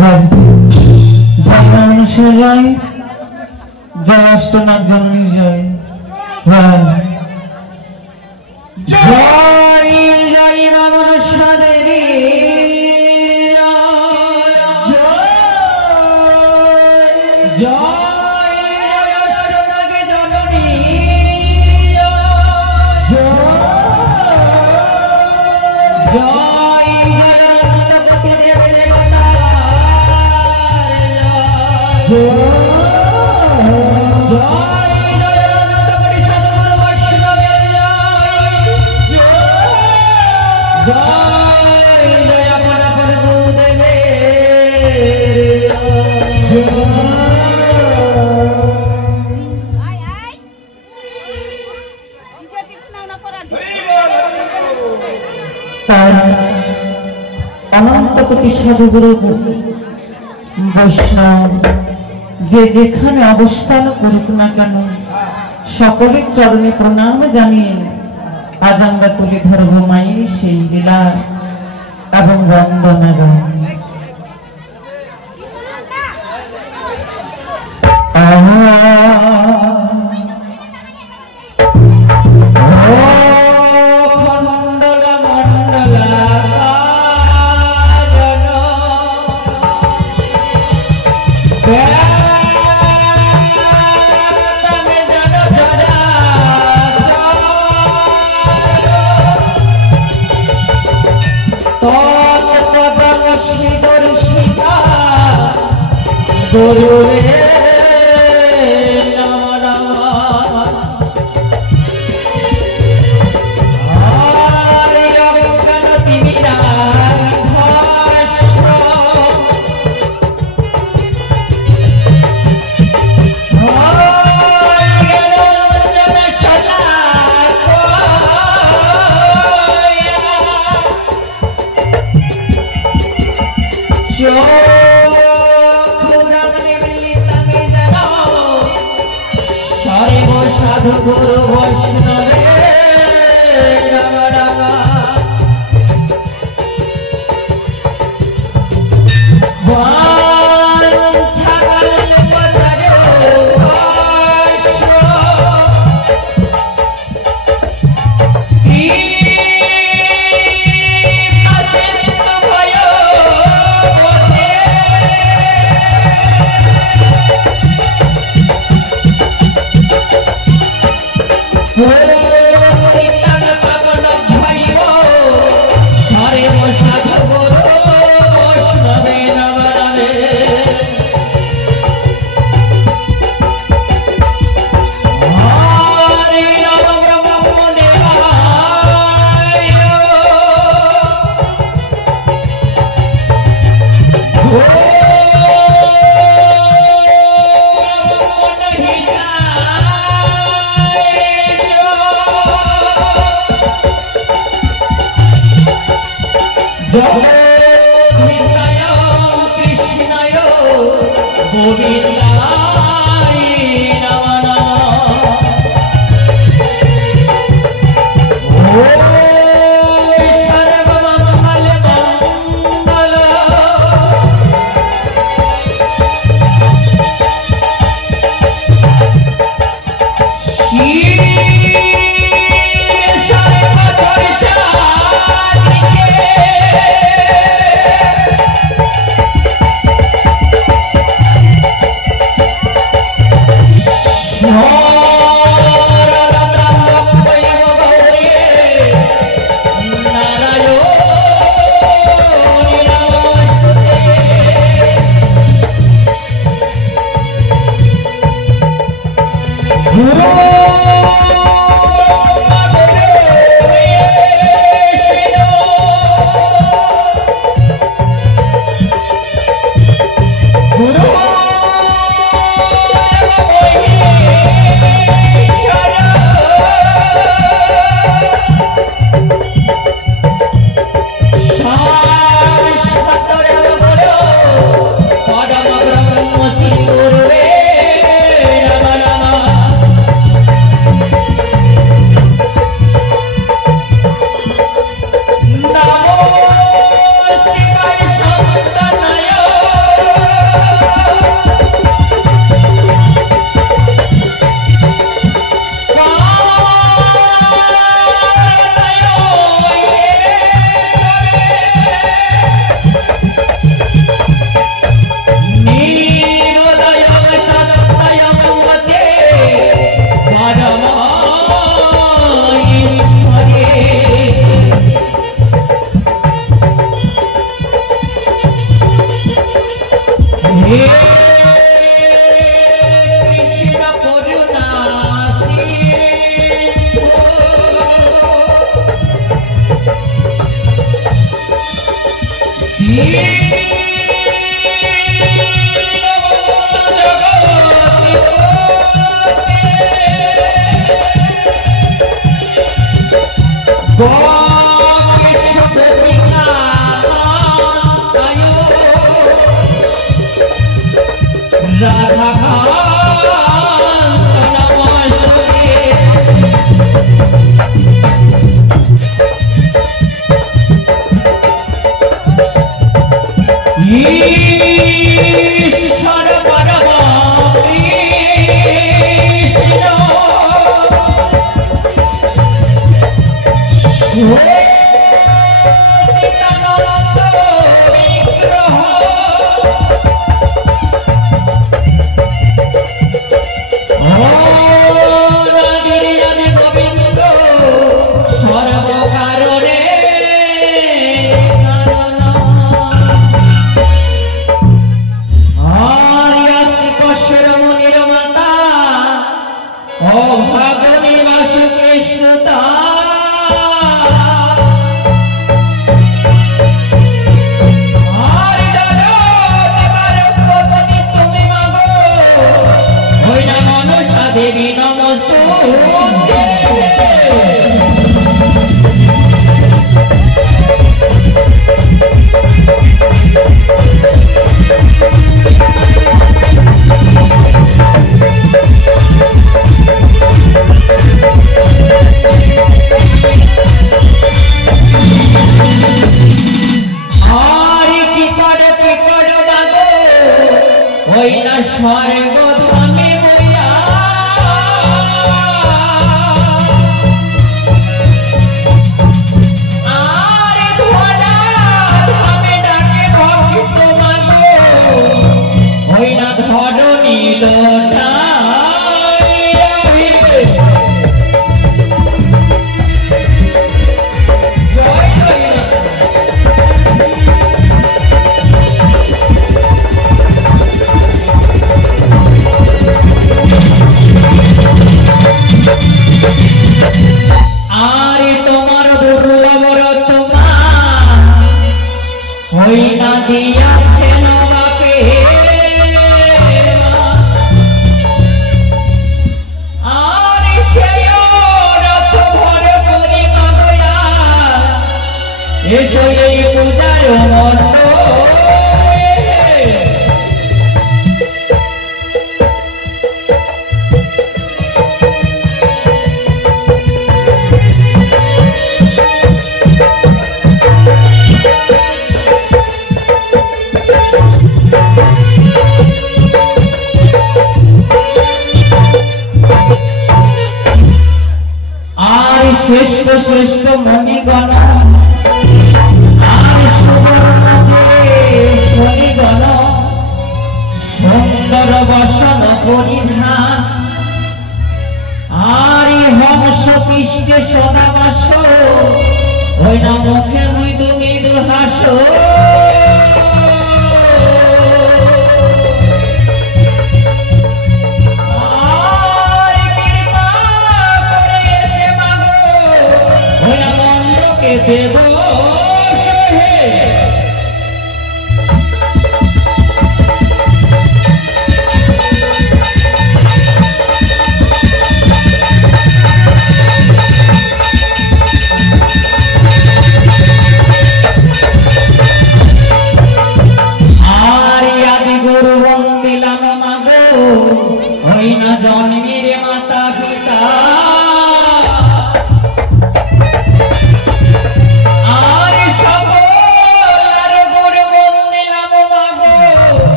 জয় মানুষে জয়, জয় অষ্টনাথ জননী জয়। জয় জয় মা মনসা দেবী জয়, জয় অষ্টনাথ জননী জয়, জয় অনন্তপতি দেবী দেবতা অনন্তকোটি সাধুগুরু বৈষ্ণব যে যেখানে অবস্থান করুক না কেন সকলের চরণে প্রণাম জানিয়ে আজ আমরা তুলে ধরব মায়ের সেই লীলা এবং বন্দনা গান। সাধু গুরু বৈষ্ণবে রামা রামা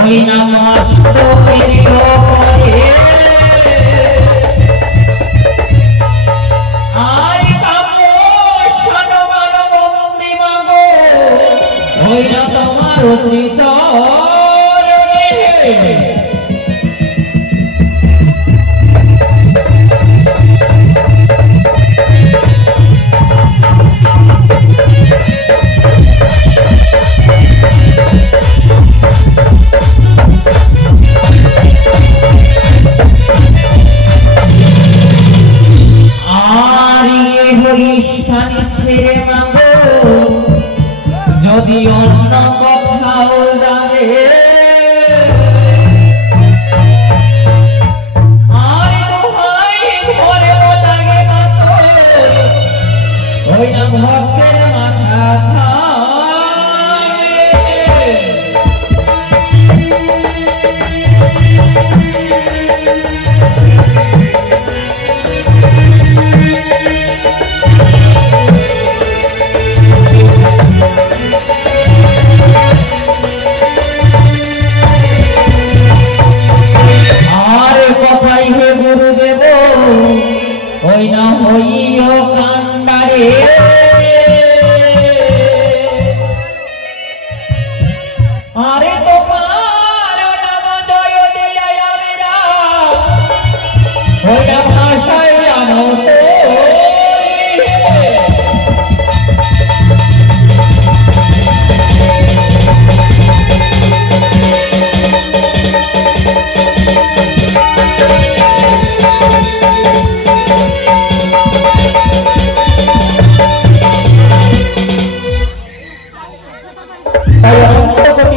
ওই নমস্তকের ওপরে আই কামো সনমান বন্দে মাগো ওই না তোমার শ্রীচরণে স্থানে ছেড়ে মাগো যদি অন্য কোথাও যাবে আর দোহাই ধরে লাগে মাতো ওই না ভক্তের মাথা ওই না হইও কান্ডারে আরে তোমার নাম জয় দেয়া ওই না ভাষায় আনো তো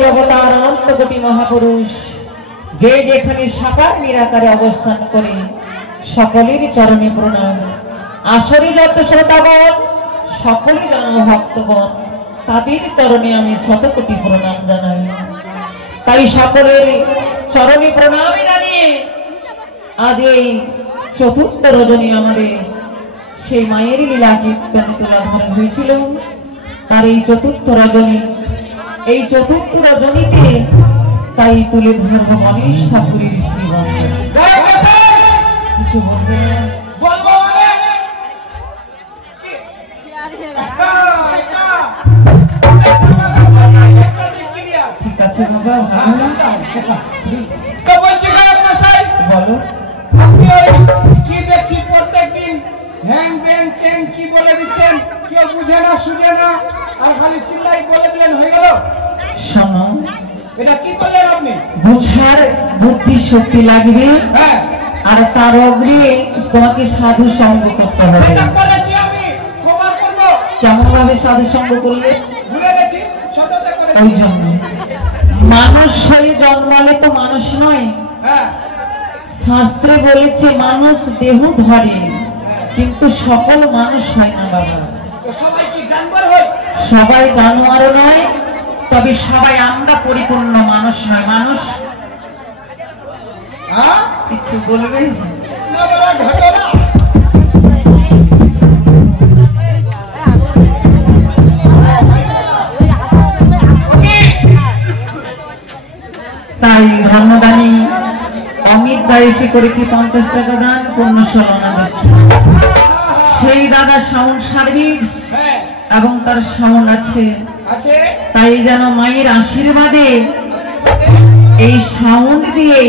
অবতার অনন্তকোটি মহাপুরুষ যে যেখানে সাকার নিরাকারে অবস্থান করে সকলের চরণে প্রণাম। আসরে যত শ্রোতাগণ সকলে জানো ভক্তগণ তাদের চরণে আমি শতকোটি প্রণাম জানাই। তাই সকলের চরণে প্রণাম জানিয়ে আজ এই চতুর্থ রজনী আমাদের সেই মায়ের লীলা কীর্তন তোলা হয়েছিল। তার এই চতুর্থ রজনী এই চতুর্থ রজনীতে তাই তুলে ধরব গণেশ ঠাকুরের শ্রীবন্ধ। কিছু বলবে ঠিক আছে বাবা বলো কি দেখছি প্রত্যেকদিন হ্যাং ব্যাং চ্যাং কি বলে দিচ্ছেন কেউ বুঝে না সুঝে না আর খালি চিল্লাই বলে দিলেন হয়ে গেল। শোনো এটা কি করলেন আপনি? বুঝার বুদ্ধি শক্তি লাগবে হ্যাঁ আর তার অগ্রে তোমাকে সাধু সঙ্গ করতে হবে। এটা করেছি আমি কবার করব। কেমন ভাবে সাধু সঙ্গ করলে? ভুলে গেছি ছোটতে করেছি। ওই জন্য মানুষ হয়ে জন্মালে তো মানুষ নয়। হ্যাঁ শাস্ত্রে বলেছে মানুষ দেহ ধরে কিন্তু সকল মানুষ হয় না বাবা। তো সবাই কি জানোয়ার হয়? সবাই জানোয়ারও নয় তবে সবাই আমরা পরিপূর্ণ মানুষ নয়। মানুষ হ্যাঁ কিছু বলবে না বড় ঘটনা তাই ধর্মদানী অমিত দায়সী করেছি 50 টাকা দান পূর্ণ সলনা দিচ্ছি। সেই দাদা সাউন্ড সার্ভিস হ্যাঁ এবং তার সাউন্ড আছে আছে তাই যেন মায়ের আশীর্বাদে এই সাউন্ড দিয়ে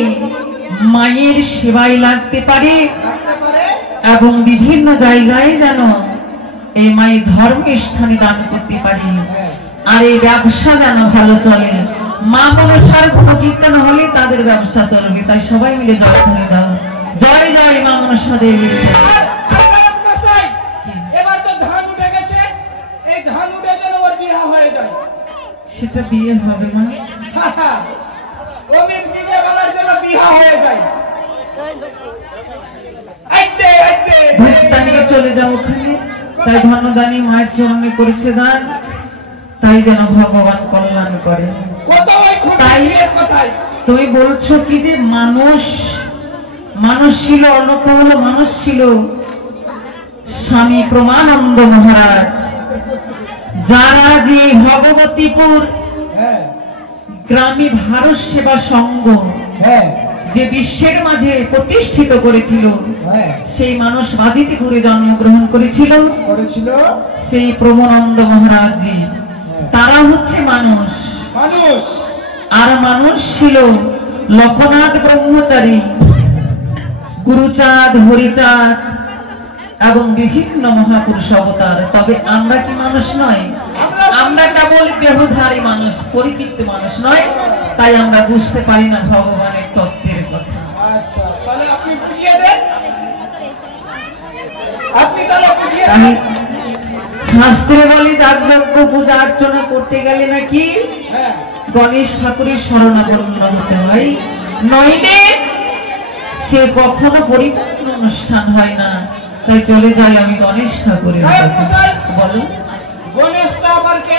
মায়ের সেবায় লাগতে পারে রাখতে পারে এবং বিভিন্ন জায়গায় যেন এই মায়ের ধর্মের স্থানে দান করতে পারি আর এই ব্যবসা যেন ভালো চলে। মা মনসার কোনো কীর্তন হলে তাদের ব্যবসা চলবে। তাই সবাই মিলে জয় ধ্বনি দাও। জয় জয় মা মনসা দেবী। এবার তো ধান উঠে গেছে এই ধান উঠে যেন ওর বিয়ে হয়ে যায়। সেটা বিয়ে হবে না অমিত বিয়ে বেলার যেন বিয়ে হয়ে যায়। আইতে আইতে ভক্তানিকে চলে যাও ওখানে। তাই ধন্যদানী মায়ের চরণে করেছে দান তাই যেন ভগবান কল্যাণ করে। তাই তুমি বলছো কি যে মানুষ ছিল অন্নপ্রবল মানুষ ছিল স্বামী প্রমানন্দ মহারাজ যারা যে ভগবতীপুর গ্রামী ভারত সেবা সংঘ হ্যাঁ যে বিশ্বের মাঝে প্রতিষ্ঠিত করেছিল, হ্যাঁ সেই মানুষ মাঝিপুরে জন্মগ্রহণ করেছিল করেছিল সেই প্রমোনন্দ মহারাজজি। তারা হচ্ছে মানুষ, মানুষ। আর মানুষ ছিল লোকনাথ ব্রহ্মচারী, গুরুচাঁদ, হরিচাঁদ এবং বিভিন্ন মহাপুরুষ অবতার। তবে আমরা কি মানুষ নয়? আমরা কেবল দেহধারী মানুষ, পরিতৃপ্ত মানুষ নয়, তাই আমরা বুঝতে পারি না ভগবানের তত্ত্বের কথা। আচ্ছা, তাহলে আপনি বুঝিয়ে দেন। আপনি তাহলে বুঝিয়ে তাই দেন। শাস্ত্রে বলে যাগযজ্ঞ পূজা অর্চনা করতে গেলে নাকি হ্যাঁ গণেশ ঠাকুরের শরণাপন্ন হতে হয়, নইলে সে কখনো পরিপূর্ণ অনুষ্ঠান হয় না। তাই চলে যাই আমি গণেশ ঠাকুরের কাছে। বলো গণেশটা আবার কে?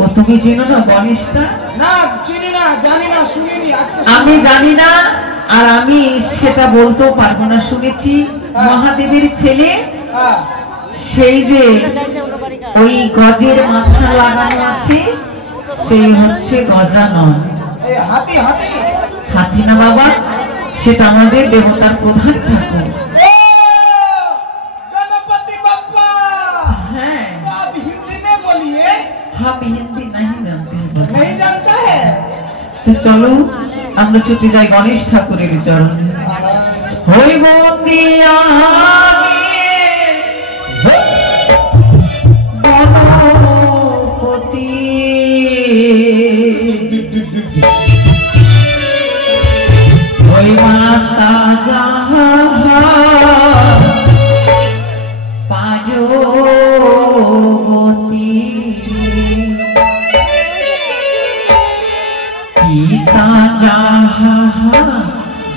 ও তুমি চেনো না গণেশটা? না চিনি না, জানি না, শুনিনি। আজকে আমি জানি না, আর আমি সেটা বলতেও পারবো না। শুনেছি মহাদেবের ছেলে, হ্যাঁ সেই যে ওই গজের মাথা লাগানো আছে, সেই হচ্ছে গজানন। এই হাতি হাতি হাতি না বাবা, সেটা আমাদের দেবতার প্রধান ঠাকুর। ओ, गणपति बप्पा। হ্যাঁ, तो आप हिंदी में बोलिए। हम हिंदी नहीं जानते हैं बाबा। नहीं जानता है? তো চলো আমরা ছুটে যাই গণেশ ঠাকুরের চরণে। হই বন্দিয়া গণপতি, ওই মাতা যাহা পার্বতী, পিতা যাহা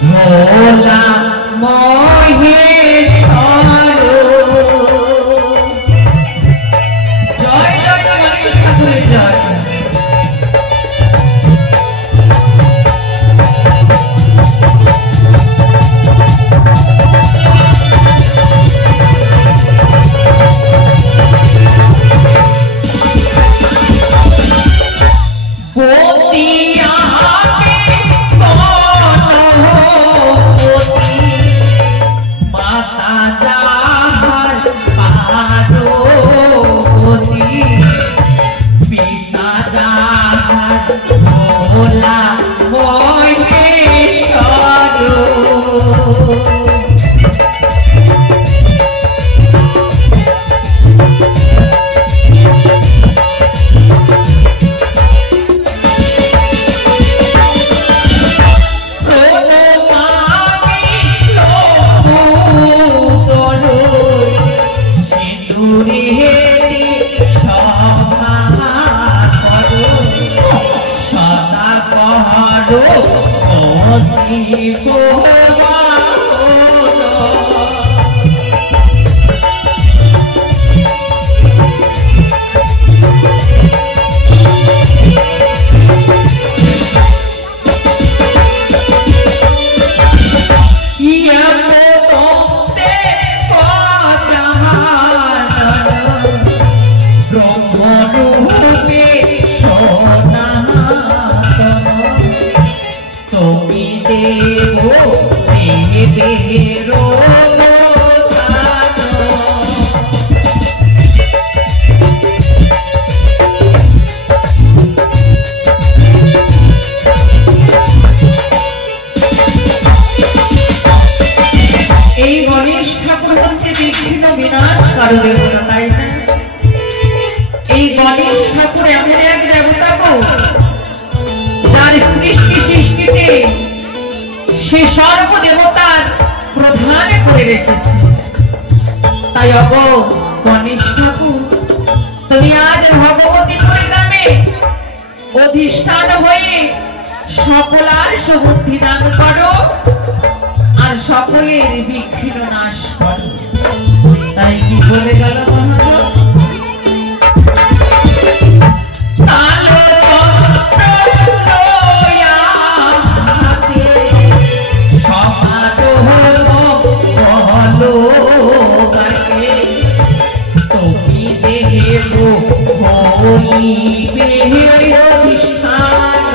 ভোলা মহেশ্বর। জয় জয় গণেশ ঠাকুরের জয়। অধিষ্ঠান হয়ে সকলার সুবুদ্ধি দান করো, আর সকলের বিঘ্ন নাশ করো। তাই কি বলে গেল মহাদেব? তুমি দেব হইবে অধিষ্ঠান।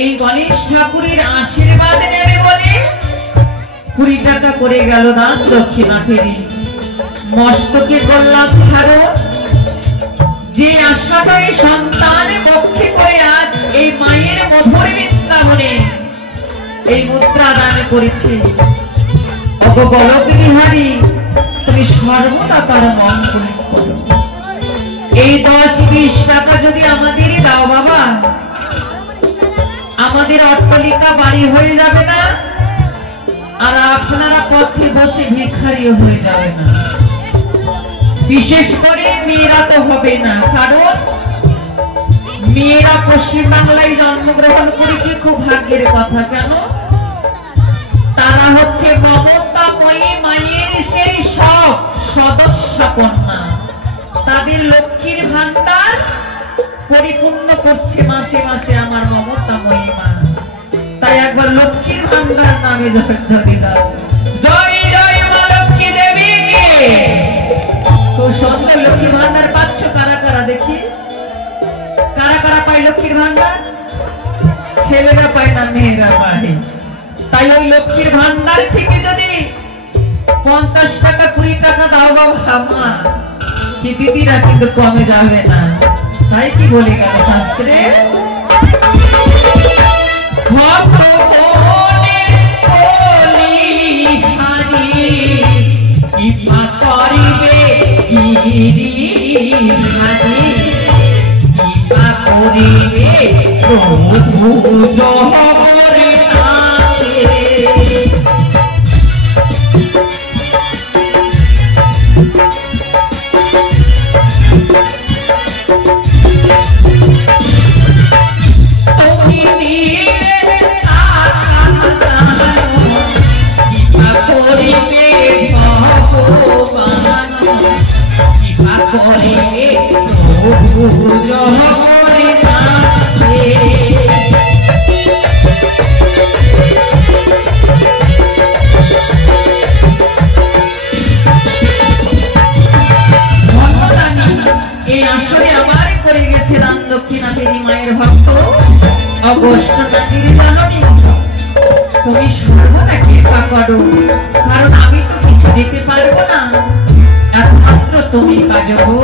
এই গণেশ ঠাকুরের আশীর্বাদ নেবে বলে 20 টাকা করে গেল দান দক্ষিণা ফেরি মস্তকে করলাম ধারণ যে আশাটাই সন্তান পক্ষে করে আজ এই মায়ের মধুর বৃন্দাবনে এই মুদ্রা দান করেছে ওগো বলক বিহারী তুমি সর্বদা তার মঙ্গল করো এই 10-20 টাকা যদি আমাদের দাও বাবা আমাদের অট্টালিকা বাড়ি হয়ে যাবে না আর আপনারা পথে বসে ভিখারি হয়ে যাবে না বিশেষ করে মেয়েরা তো হবে না কারণ মেয়েরা পশ্চিমবাংলায় জন্মগ্রহণ করেছে খুব ভাগ্যের কথা কেন তারা হচ্ছে মমতাময়ী মায়ের সেই সব সদস্য কন্যা তাদের লক্ষ্মীর ভান্ডার পরিপূর্ণ করছে মাসে মাসে আমার মমতাময়ী মা তাই একবার লক্ষ্মীর ভান্ডার নামে জয় দাও জয় জয় মা লক্ষ্মী দেবীকে খুব সুন্দর লক্ষ্মীর ভান্ডার পাচ্ছ কারা কারা দেখি কারা কারা পায় লক্ষ্মীর ভান্ডার ছেলেরা পায় না মেয়েরা পায় তাই ওই লক্ষ্মীর ভান্ডার থেকে যদি 50 টাকা 20 টাকা দাও বাবা মা কি দিদিরা কিন্তু কমে যাবে না তাই কি বলে গেল শাস্ত্রে এই আসরে আবার করে গেছে রাম দক্ষিণা ফেরি মায়ের ভক্ত অগস্ট নাতির জননী তুমি সর্বদা কৃপা করো কারণ আমি তো কিছু দিতে পারবো না একমাত্র তুমি পাজবো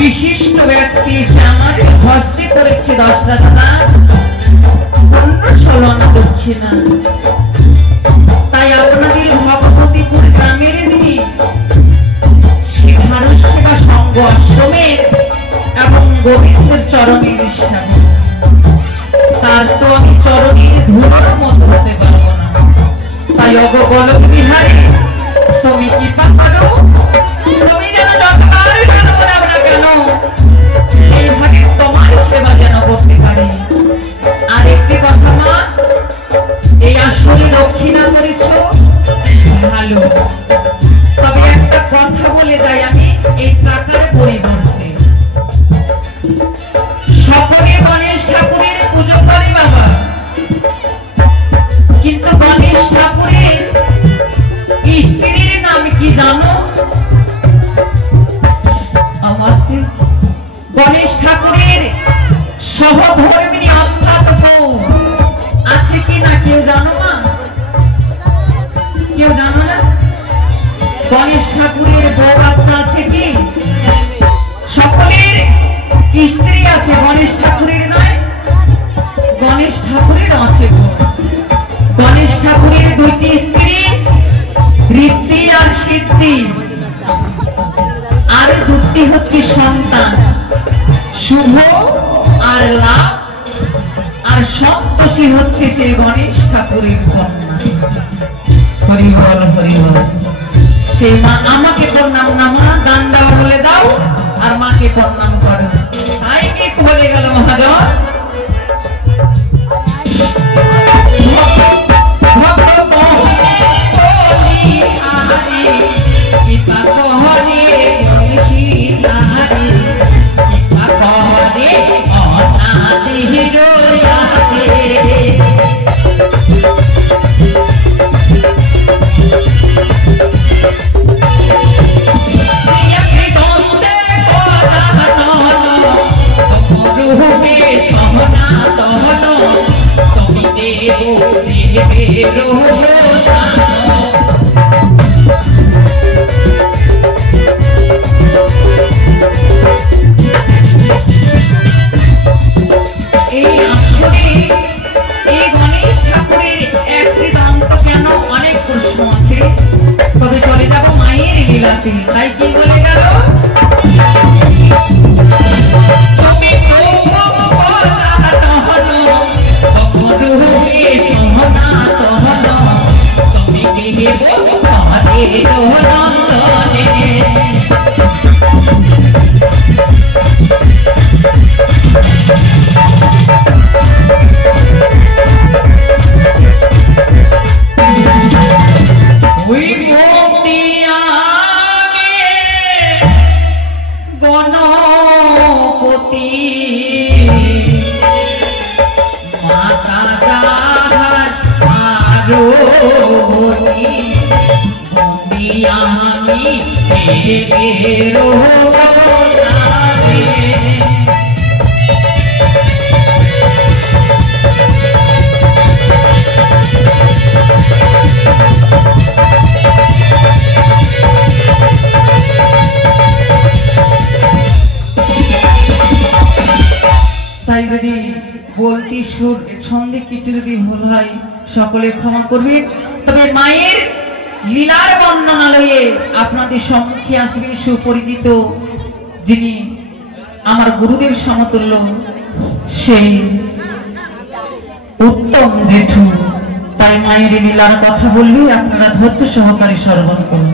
বিশিষ্ট ব্যক্তি আমাদের হস্তে করেছে 10 টাকা অন্য চলন দক্ষিণা তাই আপনাদের ভগবতীপুর গ্রামের দিদি শ্রী ভারত সেবা সংঘ আশ্রমের এবং গোবিন্দের চরণের সামনে তার তো আমি চরণের ধুলোর মতো হতে পারবো না তাই অগোলক বিহারে তুমি কৃপা করো তুমি যেন যতবার জানবো না কেন এইভাবে তোমার সেবা যেন করতে পারি আর একটি কথা মা এই আসলে দক্ষিণা করেছ ভালো তবে একটা কথা বলে যাই আমি এই টাকার পরিবর্তে সকলে গণেশ ঠাকুরের পুজো করে বাবা কিন্তু গণেশ ঠাকুরের স্ত্রীর নাম কি জানো গণেশ ঠাকুরের সহধর্মিনী অর্থাৎ আছে কি না কেউ বউ বাচ্চা আছে কি? সকলের স্ত্রী আছে, গণেশ ঠাকুরের নয়? গণেশ ঠাকুরের আছে গো। গণেশ ঠাকুরের দুইটি স্ত্রী, ঋদ্ধি আর সিদ্ধি, আর দুটি হচ্ছে সন্তান, শুভ আর লাভ। আর সন্তোষী হচ্ছে সেই গণেশ ঠাকুরের কন্যা। হরি বল হরি বল। সেই মা আমাকে প্রণাম না মা, দান দাও বলে দাও, আর মাকে প্রণাম করো। তাই কি বলে গেল মহাজন? তাই কি বলে গেল? তাই যদি বলতি সুর ছন্দে কিছু যদি ভুল হয় সকলে ক্ষমা করবে। তবে মায়ের লীলার বন্দনালয়ে আপনাদের সম্মুখে আসবেন সুপরিচিত যিনি আমার গুরুদেব সমতুল্য, সেই উত্তম জেঠু। তাই মায়ের লীলার কথা বললে আপনারা ধৈর্য সহকারে শ্রবণ করুন।